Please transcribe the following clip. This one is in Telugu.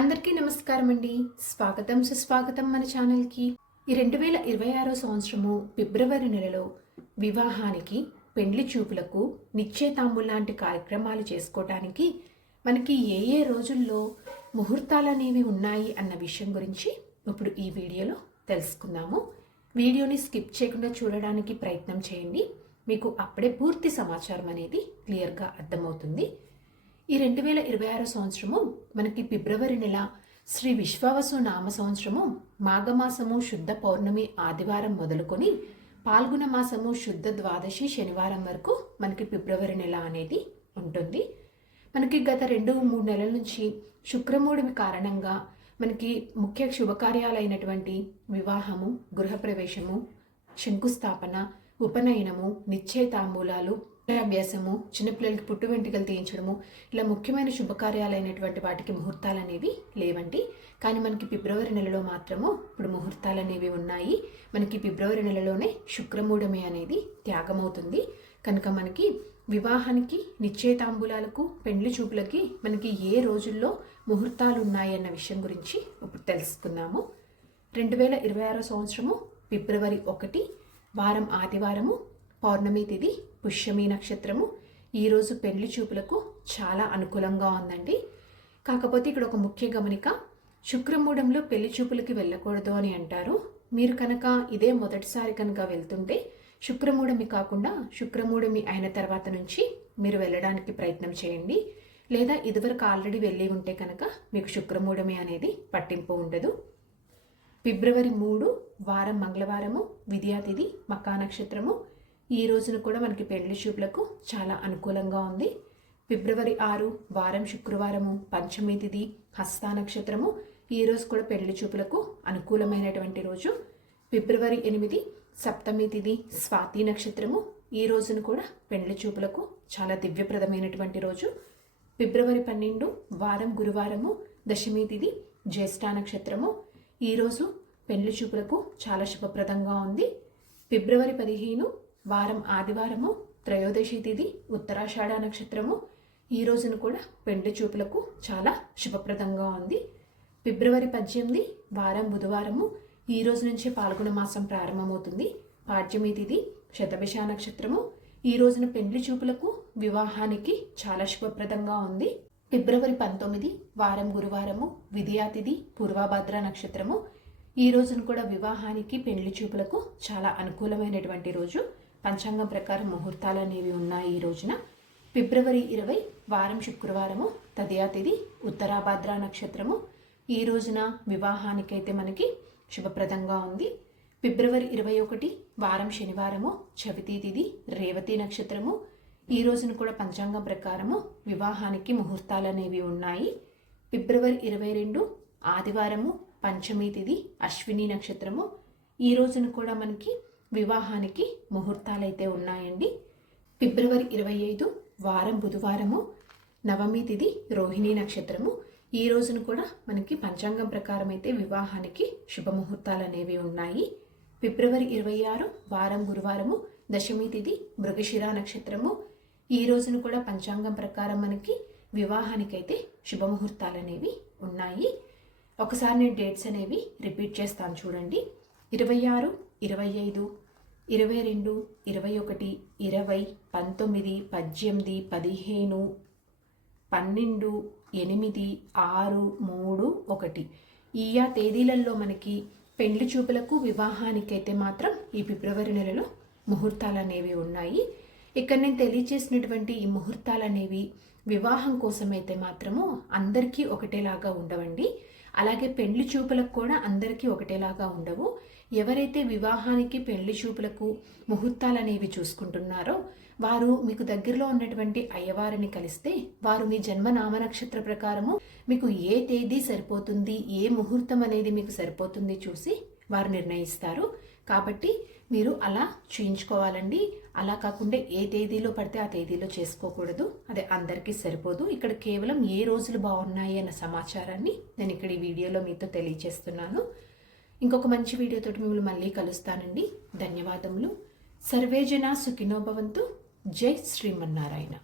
అందరికీ నమస్కారం అండి. స్వాగతం సుస్వాగతం మన ఛానల్కి. ఈ 2026 సంవత్సరము ఫిబ్రవరి నెలలో వివాహానికి, పెండ్లి చూపులకు, నిశ్చయితాంబుల్ లాంటి కార్యక్రమాలు చేసుకోవడానికి మనకి ఏ రోజుల్లో ముహూర్తాలు అనేవి ఉన్నాయి అన్న విషయం గురించి ఇప్పుడు ఈ వీడియోలో తెలుసుకుందాము. వీడియోని స్కిప్ చేయకుండా చూడడానికి ప్రయత్నం చేయండి. మీకు అప్పుడే పూర్తి సమాచారం అనేది క్లియర్గా అర్థమవుతుంది. ఈ 2026 సంవత్సరము మనకి ఫిబ్రవరి నెల శ్రీ విశ్వావసు నామ సంవత్సరము మాఘమాసము శుద్ధ పౌర్ణమి ఆదివారం మొదలుకొని పాల్గొన మాసము శుద్ధ ద్వాదశి శనివారం వరకు మనకి ఫిబ్రవరి నెల అనేది ఉంటుంది. మనకి గత 2-3 నెలల నుంచి శుక్రమూఢమి కారణంగా మనకి ముఖ్య శుభకార్యాలైనటువంటి వివాహము, గృహప్రవేశము, శంకుస్థాపన, ఉపనయనము, నిశ్చయితాంబూలాలు, అభ్యాసము, చిన్నపిల్లలకి పుట్టు వెంట్రుకలు తీయించడము, ఇలా ముఖ్యమైన శుభకార్యాలైనటువంటి వాటికి ముహూర్తాలు అనేవి లేవండి. కానీ మనకి ఫిబ్రవరి నెలలో మాత్రము ఇప్పుడు ముహూర్తాలు అనేవి ఉన్నాయి. మనకి ఫిబ్రవరి నెలలోనే శుక్రమూఢమి అనేది త్యాగమవుతుంది. కనుక మనకి వివాహానికి, నిశ్చయితాంబూలాలకు, పెండ్లి చూపులకి మనకి ఏ రోజుల్లో ముహూర్తాలు ఉన్నాయి అన్న విషయం గురించి ఇప్పుడు తెలుసుకుందాము. 2026 సంవత్సరము ఫిబ్రవరి 1 వారం ఆదివారము, పౌర్ణమి తిథి, పుష్యమి నక్షత్రము. ఈరోజు పెళ్లి చూపులకు చాలా అనుకూలంగా ఉందండి. కాకపోతే ఇక్కడ ఒక ముఖ్య గమనిక, శుక్రమూఢంలో పెళ్లి చూపులకి వెళ్ళకూడదు అని అంటారు. మీరు కనుక ఇదే మొదటిసారి కనుక వెళ్తుంటే శుక్రమూఢమి కాకుండా శుక్రమూఢమి అయిన తర్వాత నుంచి మీరు వెళ్ళడానికి ప్రయత్నం చేయండి. లేదా ఇదివరకు ఆల్రెడీ వెళ్ళి ఉంటే కనుక మీకు శుక్రమూఢమి అనేది పట్టింపు ఉండదు. ఫిబ్రవరి 3 వారం మంగళవారము, విద్యా తిథి, మకా నక్షత్రము. ఈ రోజున కూడా మనకి పెళ్లి చూపులకు చాలా అనుకూలంగా ఉంది. ఫిబ్రవరి 6 వారం శుక్రవారము, పంచమి తిథి, హస్త నక్షత్రము. ఈ రోజు కూడా పెళ్లి చూపులకు అనుకూలమైనటువంటి రోజు. ఫిబ్రవరి 8 సప్తమి తిథి, స్వాతి నక్షత్రము. ఈ రోజున కూడా పెళ్లి చూపులకు చాలా దివ్యప్రదమైనటువంటి రోజు. ఫిబ్రవరి 12 వారం గురువారము, దశమి తిథి, జ్యేష్ఠ నక్షత్రము. ఈరోజు పెళ్లి చూపులకు చాలా శుభప్రదంగా ఉంది. ఫిబ్రవరి 15 వారం ఆదివారము, త్రయోదశి తిథి, ఉత్తరాషాఢ నక్షత్రము. ఈ రోజున కూడా పెండ్లి చూపులకు చాలా శుభప్రదంగా ఉంది. ఫిబ్రవరి 18 వారం బుధవారము. ఈ రోజు నుంచే పాల్గొన మాసం ప్రారంభమవుతుంది. పాడ్యమి తిథి, శతభిష నక్షత్రము. ఈ రోజున పెండ్లి చూపులకు, వివాహానికి చాలా శుభప్రదంగా ఉంది. ఫిబ్రవరి 19 వారం గురువారము, విద్యా తిథి, పూర్వభద్ర నక్షత్రము. ఈ రోజున కూడా వివాహానికి, పెండ్లి చూపులకు చాలా అనుకూలమైనటువంటి రోజు. పంచాంగం ప్రకారం ముహూర్తాలు అనేవి ఉన్నాయి ఈ రోజున. ఫిబ్రవరి 20 వారం శుక్రవారము, తదియా తిథి, ఉత్తరాభాద్ర నక్షత్రము. ఈ రోజున వివాహానికైతే మనకి శుభప్రదంగా ఉంది. ఫిబ్రవరి 21 వారం శనివారము, చవితి తిథి, రేవతి నక్షత్రము. ఈ రోజున కూడా పంచాంగం ప్రకారము వివాహానికి ముహూర్తాలు అనేవి ఉన్నాయి. ఫిబ్రవరి 22 ఆదివారము, పంచమి తిథి, అశ్విని నక్షత్రము. ఈ రోజున కూడా మనకి వివాహానికి ముహూర్తాలైతే ఉన్నాయండి. ఫిబ్రవరి 25 వారం బుధవారము, నవమి తిథి, రోహిణి నక్షత్రము. ఈ రోజున కూడా మనకి పంచాంగం ప్రకారం అయితే వివాహానికి శుభముహూర్తాలు అనేవి ఉన్నాయి. ఫిబ్రవరి 26 వారం గురువారము, దశమి తిథి, మృగశిర నక్షత్రము. ఈ రోజున కూడా పంచాంగం ప్రకారం మనకి వివాహానికైతే శుభముహూర్తాలు అనేవి ఉన్నాయి. ఒకసారి నేను డేట్స్ అనేవి రిపీట్ చేస్తాను చూడండి. 26, 25, 22, 21, 20, 19, 18, 15, 12, 8, 6, 3, 1 ఈ తేదీలలో మనకి పెండ్లి చూపులకు, వివాహానికైతే మాత్రం ఈ ఫిబ్రవరి నెలలో ముహూర్తాలు అనేవి ఉన్నాయి. ఇక్కడ నేను తెలియచేసినటువంటి ఈ ముహూర్తాలు అనేవి వివాహం కోసమైతే మాత్రము అందరికీ ఒకటేలాగా ఉండవండి. అలాగే పెండ్లి చూపులకు కూడా అందరికీ ఒకటేలాగా ఉండవు. ఎవరైతే వివాహానికి, పెళ్లి చూపులకు ముహూర్తాలు అనేవి చూసుకుంటున్నారో వారు మీకు దగ్గరలో ఉన్నటువంటి అయ్యవారిని కలిస్తే వారు మీ జన్మ నామ నక్షత్ర ప్రకారము మీకు ఏ తేదీ సరిపోతుంది, ఏ ముహూర్తం అనేది మీకు సరిపోతుంది చూసి వారు నిర్ణయిస్తారు. కాబట్టి మీరు అలా చేయించుకోవాలండి. అలా కాకుండా ఏ తేదీలో పడితే ఆ తేదీలో చేసుకోకూడదు. అదే అందరికీ సరిపోదు. ఇక్కడ కేవలం ఏ రోజులు బాగున్నాయి అన్న సమాచారాన్ని నేను ఇక్కడ ఈ వీడియోలో మీతో తెలియజేస్తున్నాను. ఇంకొక మంచి వీడియోతో మిమ్మల్ని మళ్ళీ కలుస్తానండి. ధన్యవాదములు. సర్వే జనా సుఖినో భవంతు. జై శ్రీమన్నారాయణ.